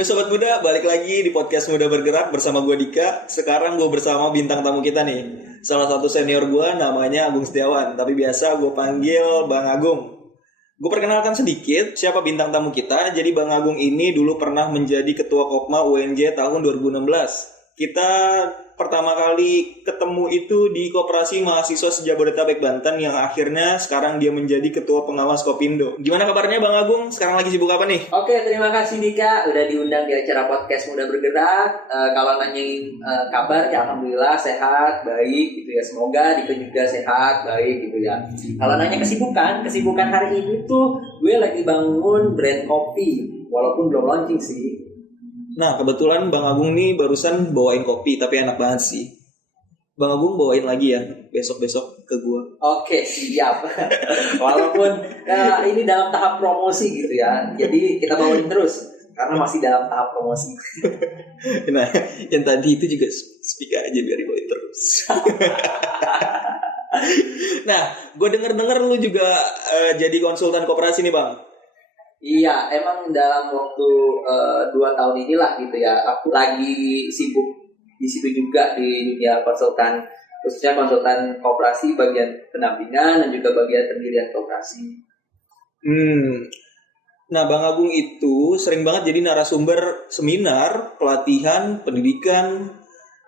Yo Sobat Muda, balik lagi di podcast Muda Bergerak bersama gue Dika. Sekarang gue bersama bintang tamu kita nih. Salah satu senior gue namanya Agung Setiawan, tapi biasa gue panggil Bang Agung. Gue perkenalkan sedikit siapa bintang tamu kita. Jadi Bang Agung ini dulu pernah menjadi Ketua Kopma UNJ tahun 2016. Kita pertama kali ketemu itu di Koperasi Mahasiswa Sejabodetabek Banten yang akhirnya sekarang dia menjadi Ketua Pengawas Kopindo. Gimana kabarnya Bang Agung? Sekarang lagi sibuk apa nih? Oke, terima kasih Dika udah diundang di acara podcast Muda Bergerak. Kalau nanyain kabar, ya alhamdulillah sehat, baik gitu ya. Semoga Dika juga sehat, baik gitu ya. Kalau nanya kesibukan hari ini tuh gue lagi bangun brand kopi, walaupun belum launching sih. Nah, kebetulan Bang Agung nih barusan bawain kopi, tapi enak banget sih. Bang Agung bawain lagi ya, besok-besok ke gua. Oke, siap. Walaupun ini dalam tahap promosi gitu ya. Jadi kita bawain terus, karena masih dalam tahap promosi. Nah, yang tadi itu juga speak aja biar dibawain terus. Nah, gue denger lu juga jadi konsultan koperasi nih Bang. Iya, emang dalam waktu 2 tahun inilah gitu ya, aku lagi sibuk di situ juga di dunia konsultan, khususnya konsultan koperasi bagian pendampingan dan juga bagian pendirian koperasi. Nah, Bang Agung itu sering banget jadi narasumber seminar, pelatihan, pendidikan.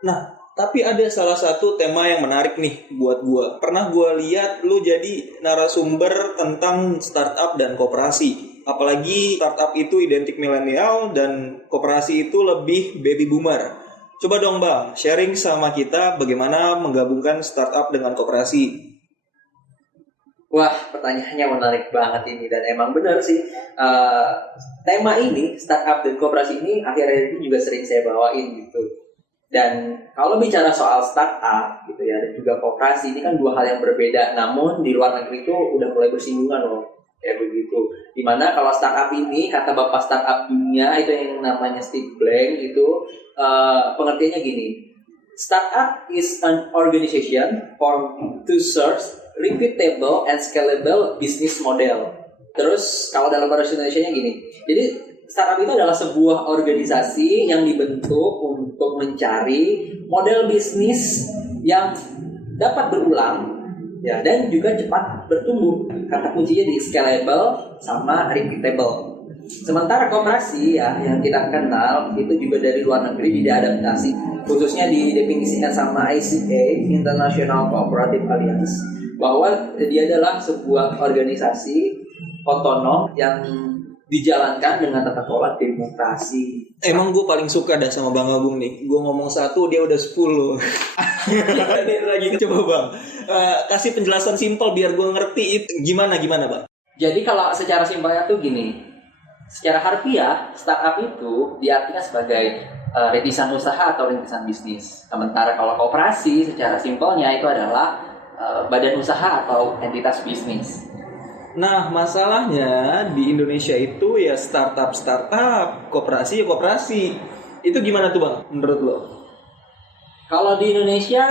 Nah, tapi ada salah satu tema yang menarik nih buat gua. Pernah gua lihat lu jadi narasumber tentang startup dan koperasi. Apalagi startup itu identik milenial dan koperasi itu lebih baby boomer. Coba dong Bang, sharing sama kita bagaimana menggabungkan startup dengan koperasi. Wah, pertanyaannya menarik banget ini dan emang benar sih. Tema ini, startup dan koperasi ini akhir-akhir ini juga sering saya bawain gitu. Dan kalau bicara soal startup gitu ya dan juga koperasi, ini kan dua hal yang berbeda. Namun di luar negeri itu udah mulai bersinggungan loh, kayak begitu. Dimana kalau startup ini, kata bapak startup dunia itu yang namanya Steve Blank itu pengertiannya gini. Startup is an organization formed to serve repeatable and scalable business model. Terus kalau dalam bahasa Indonesianya gini. Jadi startup itu adalah sebuah organisasi yang dibentuk untuk mencari model bisnis yang dapat berulang ya dan juga cepat bertumbuh. Kata kuncinya di scalable sama repeatable. Sementara koperasi ya yang kita kenal itu juga dari luar negeri diadaptasi, khususnya didefinisikan sama ICA International Cooperative Alliance bahwa dia adalah sebuah organisasi otonom yang dijalankan dengan tata kelola demokrasi. Emang gue paling suka dah sama Bang Agung nih. Gue ngomong 1, dia udah 10. Lagi coba Bang, kasih penjelasan simpel biar gue ngerti gimana Bang. Jadi kalau secara simpelnya tuh gini, secara harfiah startup itu diartikan sebagai rintisan usaha atau rintisan bisnis. Sementara kalau koperasi secara simpelnya itu adalah badan usaha atau entitas bisnis. Nah, masalahnya di Indonesia itu ya startup, koperasi ya koperasi. Itu gimana tuh Bang menurut lo? Kalau di Indonesia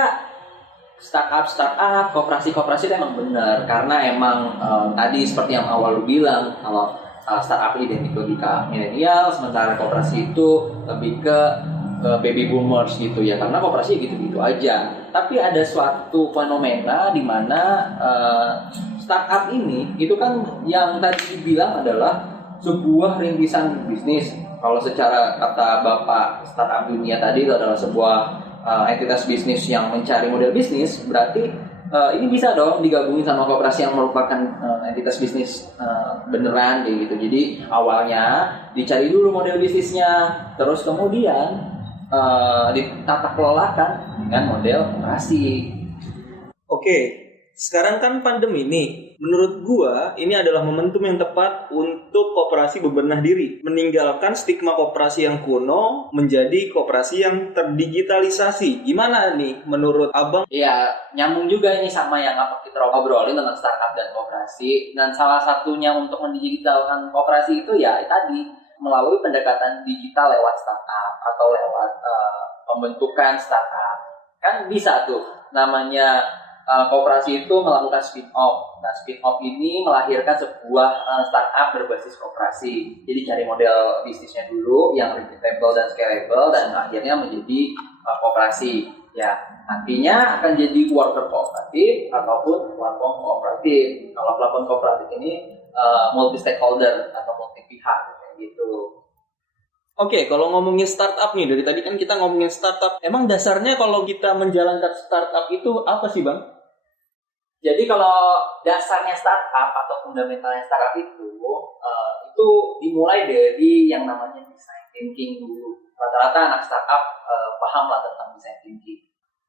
startup, koperasi itu emang benar karena emang tadi seperti yang awal lu bilang kalau startup identik lebih ke milenial, sementara koperasi itu lebih ke baby boomers gitu ya, karena koperasi gitu-gitu aja. Tapi ada suatu fenomena di mana startup ini itu kan yang tadi dibilang adalah sebuah rintisan bisnis. Kalau secara kata bapak startup dunia tadi itu adalah sebuah entitas bisnis yang mencari model bisnis, berarti ini bisa dong digabungin sama koperasi yang merupakan entitas bisnis beneran gitu. Jadi awalnya dicari dulu model bisnisnya, terus kemudian ditata kelolakan dengan model koperasi. Oke, sekarang kan pandemi nih. Menurut gua ini adalah momentum yang tepat untuk koperasi bebenah diri, meninggalkan stigma koperasi yang kuno menjadi koperasi yang terdigitalisasi. Gimana nih menurut Abang? Iya, nyambung juga ini sama yang apa kita obrolin tentang startup dan koperasi. Dan salah satunya untuk mendigitalkan koperasi itu ya tadi melalui pendekatan digital lewat startup atau lewat pembentukan startup. Kan bisa tuh namanya koperasi itu melakukan spin-off. Nah, spin-off ini melahirkan sebuah startup berbasis koperasi. Jadi cari model bisnisnya dulu yang repeatable dan scalable dan akhirnya menjadi koperasi. Ya, nantinya akan jadi worker kooperatif ataupun platform kooperatif. Kalau platform kooperatif ini multi stakeholder atau multi pihak kayak gitu. Oke, kalau ngomongin startup nih, dari tadi kan kita ngomongin startup. Emang dasarnya kalau kita menjalankan startup itu apa sih, Bang? Jadi kalau dasarnya startup atau fundamentalnya startup itu dimulai dari yang namanya design thinking dulu. Rata-rata anak startup paham lah tentang design thinking.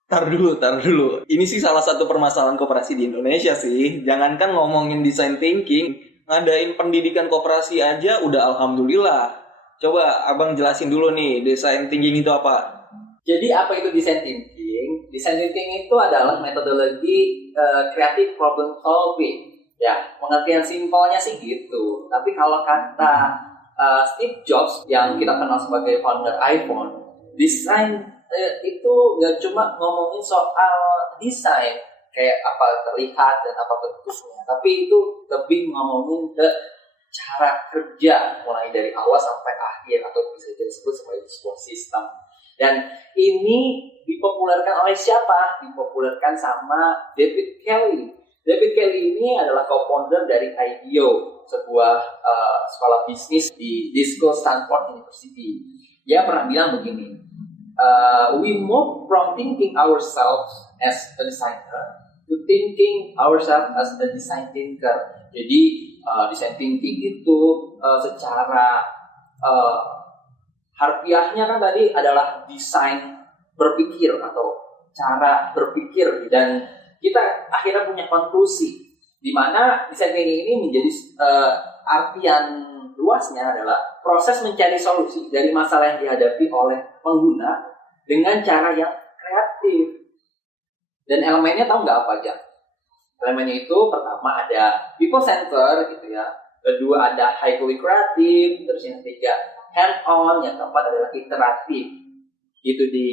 Tar dulu. Ini sih salah satu permasalahan koperasi di Indonesia sih. Jangankan ngomongin design thinking, ngadain pendidikan koperasi aja udah alhamdulillah. Coba abang jelasin dulu nih, design thinking itu apa? Jadi apa itu design thinking? Design thinking itu adalah metodologi creative problem solving. Ya, pengertian simpelnya sih gitu. Tapi kalau kata Steve Jobs yang kita kenal sebagai founder iPhone, desain itu nggak cuma ngomongin soal desain kayak apa terlihat dan apa bentuknya, tapi itu lebih ngomongin ke cara kerja mulai dari awal sampai akhir atau bisa disebut sebagai sebuah sistem. Dan ini dipopulerkan oleh siapa? Dipopulerkan sama David Kelly. David Kelly ini adalah co-founder dari IDEO, sebuah sekolah bisnis di School Stanford University. Dia pernah bilang begini, we move from thinking ourselves as a designer to thinking ourselves as a design thinker. Jadi design thinking itu secara harfiahnya kan tadi adalah desain berpikir atau cara berpikir, dan kita akhirnya punya konklusi di mana design thinking ini menjadi artian luasnya adalah proses mencari solusi dari masalah yang dihadapi oleh pengguna dengan cara yang kreatif. Dan elemennya tahu nggak apa aja? Elemennya itu pertama ada people center gitu ya, kedua ada highly creative, terus yang ketiga hand on, yang keempat adalah iteratif. Gitu di.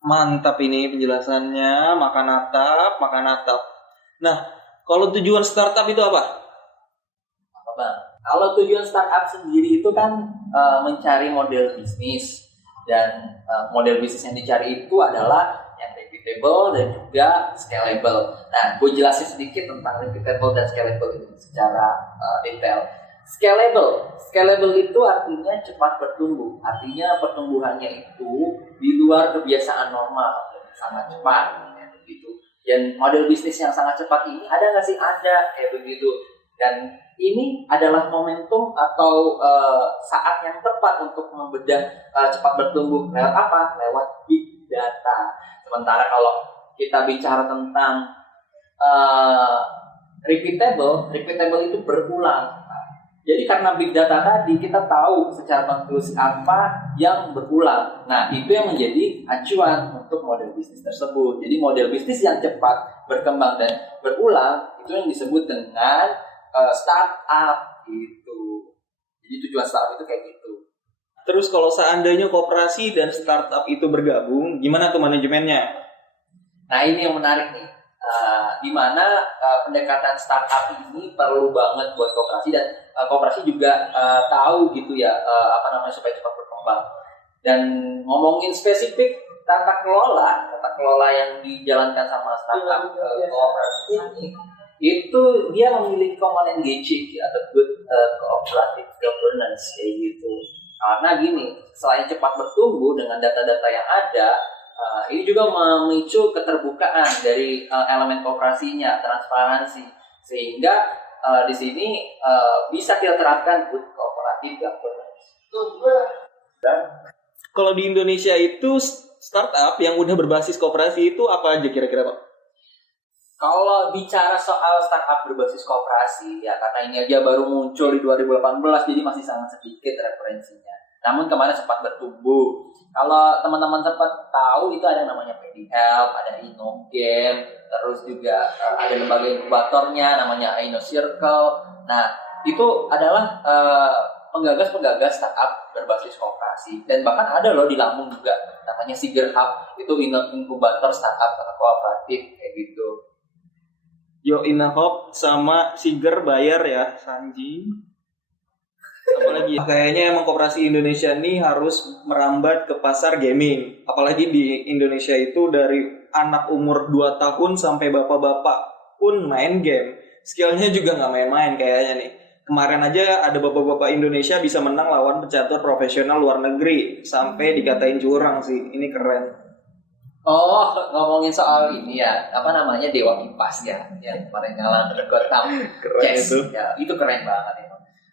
Mantap ini penjelasannya, makan atap. Nah, kalau tujuan startup itu apa? Apa bang? Kalau tujuan startup sendiri itu kan mencari model bisnis, dan model bisnis yang dicari itu adalah yang repeatable dan juga scalable. Nah, gue jelasin sedikit tentang repeatable dan scalable ini secara detail. Scalable itu artinya cepat bertumbuh. Artinya pertumbuhannya itu di luar kebiasaan normal, sangat cepat, ya, begitu. Dan model bisnis yang sangat cepat ini ada nggak sih? Ada, kayak begitu. Dan ini adalah momentum atau saat yang tepat untuk membedah cepat bertumbuh. Lewat apa? Lewat big data. Sementara kalau kita bicara tentang repeatable itu berulang. Jadi karena big data tadi kita tahu secara konklusi apa yang berulang. Nah, itu yang menjadi acuan untuk model bisnis tersebut. Jadi model bisnis yang cepat berkembang dan berulang itu yang disebut dengan startup gitu. Jadi tujuan startup itu kayak gitu. Terus kalau seandainya koperasi dan startup itu bergabung, gimana tuh manajemennya? Nah, ini yang menarik nih. Di mana pendekatan startup ini perlu banget buat koperasi, dan koperasi juga tahu gitu ya supaya cepat berkembang. Dan ngomongin spesifik tata kelola yang dijalankan sama startup koperasi ini, itu dia memiliki common engaging atau good cooperative governance kayak gitu. Karena gini, selain cepat bertumbuh dengan data-data yang ada, ini juga memicu keterbukaan dari elemen kooperasinya, transparansi, sehingga di sini bisa kita terapkan good cooperative governance. Kalau di Indonesia itu startup yang udah berbasis kooperasi itu apa aja kira-kira Pak? Kalau bicara soal startup berbasis kooperasi, ya karena ini aja baru muncul di 2018, jadi masih sangat sedikit referensinya. Namun kemarin sempat bertumbuh. Kalau teman-teman sempat tahu, itu ada yang namanya PDL, ada Innogame, terus juga ada lembaga inkubatornya namanya InnoCircle. Nah, itu adalah penggagas-penggagas startup berbasis kooperasi. Dan bahkan ada loh di Lampung juga namanya Siger Hub, itu inkubator startup kooperatif kayak gitu. Yo Innahop sama Siger Bayar ya, Sanji. Apalagi kayaknya emang koperasi Indonesia nih harus merambat ke pasar gaming. Apalagi di Indonesia itu dari anak umur 2 tahun sampai bapak-bapak pun main game. Skillnya juga nggak main-main kayaknya nih. Kemarin aja ada bapak-bapak Indonesia bisa menang lawan pecatur profesional luar negeri. Sampai dikatain curang sih, ini keren. Oh, ngomongin soal ini ya, apa namanya, Dewa Kipas ya, yang kemarin ngalah Gotham. Keren Yes, itu. ya, itu keren banget ya.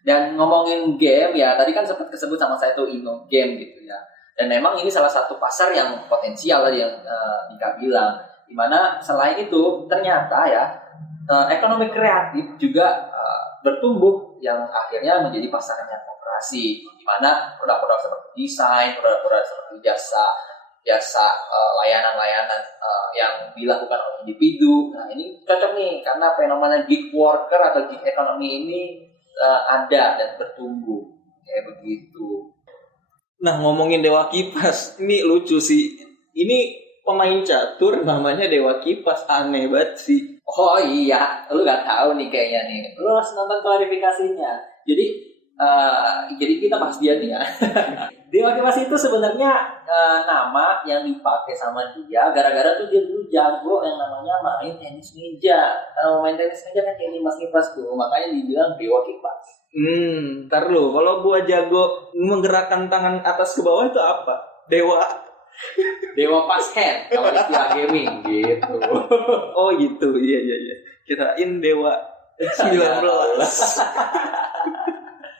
Dan ngomongin game ya, tadi kan sempat kesebut sama saya tuh Inno Game gitu ya. Dan memang ini salah satu pasar yang potensial tadi yang Dika bilang. Dimana selain itu ternyata ya ekonomi kreatif juga bertumbuh yang akhirnya menjadi pasarnya koperasi. Dimana produk-produk seperti desain, produk-produk seperti jasa layanan-layanan yang dilakukan oleh individu. Nah ini cocok nih karena fenomena gig worker atau gig economy ini ada dan bertumbuh kayak begitu. Nah ngomongin Dewa Kipas, ini lucu sih. Ini pemain catur namanya Dewa Kipas, aneh banget sih. Oh iya, lu nggak tahu nih kayaknya nih. Lu harus nonton klarifikasinya. Jadi kita bahas dia nih ya. Dewa Kipas itu sebenarnya nama yang dipakai sama dia gara-gara tuh dia dulu jago yang namanya main tenis meja. Kalau main tenis meja kan kayak kipas tuh, makanya dibilang Dewa Kipas. Ntar lu, kalau gua jago menggerakkan tangan atas ke bawah itu apa? Dewa Pass Hand kalau istilah gaming gitu. Oh gitu, iya. Kirain Dewa 19.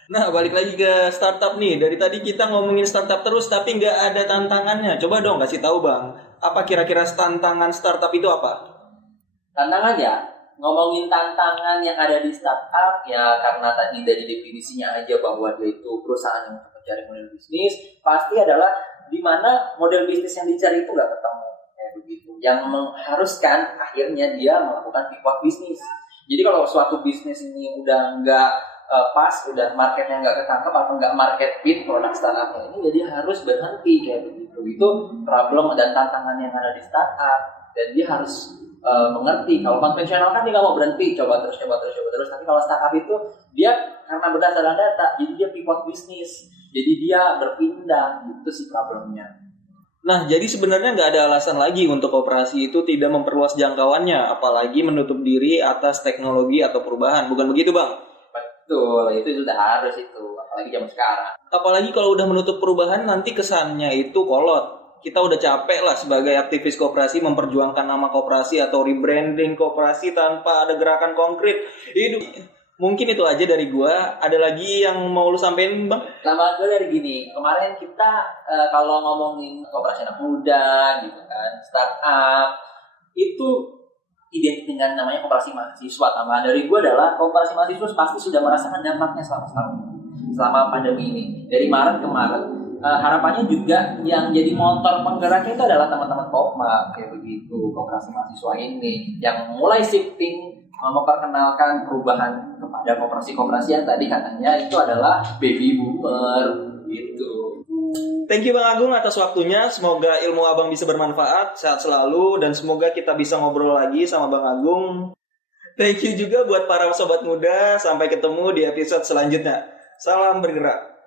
Nah, balik lagi ke startup nih. Dari tadi kita ngomongin startup terus, tapi nggak ada tantangannya. Coba dong kasih tahu Bang, apa kira-kira tantangan startup itu apa? Tantangan ya, ngomongin tantangan yang ada di startup ya, karena tadi dari definisinya aja bahwa dia itu perusahaan yang mencari model bisnis, pasti adalah di mana model bisnis yang dicari itu nggak ketemu kayak begitu. Yang mengharuskan akhirnya dia melakukan pivot bisnis. Jadi kalau suatu bisnis ini udah nggak pas, udah marketnya nggak ketangkep atau nggak market fit produk startupnya ini, jadi harus berhenti kayak begitu. Itu problem dan tantangan yang ada di startup, dan dia harus mengerti. Kalau konvensional kan dia nggak mau berhenti, coba terus. Tapi kalau startup itu dia karena berdasarkan data, jadi dia pivot bisnis, jadi dia berpindah. Itu sih problemnya. Nah, jadi sebenarnya nggak ada alasan lagi untuk koperasi itu tidak memperluas jangkauannya, apalagi menutup diri atas teknologi atau perubahan. Bukan begitu, Bang? Betul, itu sudah harus itu, apalagi zaman sekarang. Apalagi kalau udah menutup perubahan, nanti kesannya itu kolot. Kita udah capek lah sebagai aktivis koperasi memperjuangkan nama koperasi atau rebranding koperasi tanpa ada gerakan konkret. Mungkin itu aja dari gua. Ada lagi yang mau lu sampein, Bang? Sama gue dari gini, kemarin kita kalau ngomongin koperasi anak muda gitu kan, startup, itu identik dengan namanya koperasi mahasiswa. Tambahan dari gue adalah koperasi mahasiswa pasti sudah merasakan dampaknya selama pandemi ini. Dari Maret ke Maret, harapannya juga yang jadi motor penggeraknya itu adalah teman-teman Kopma kayak begitu, koperasi mahasiswa ini yang mulai shifting memperkenalkan perubahan kepada koperasi-koperasi yang tadi katanya itu adalah baby boomer gitu. Thank you Bang Agung atas waktunya. Semoga ilmu Abang bisa bermanfaat. Sehat selalu dan semoga kita bisa ngobrol lagi sama Bang Agung. Thank you juga buat para sobat muda. Sampai ketemu di episode selanjutnya. Salam bergerak.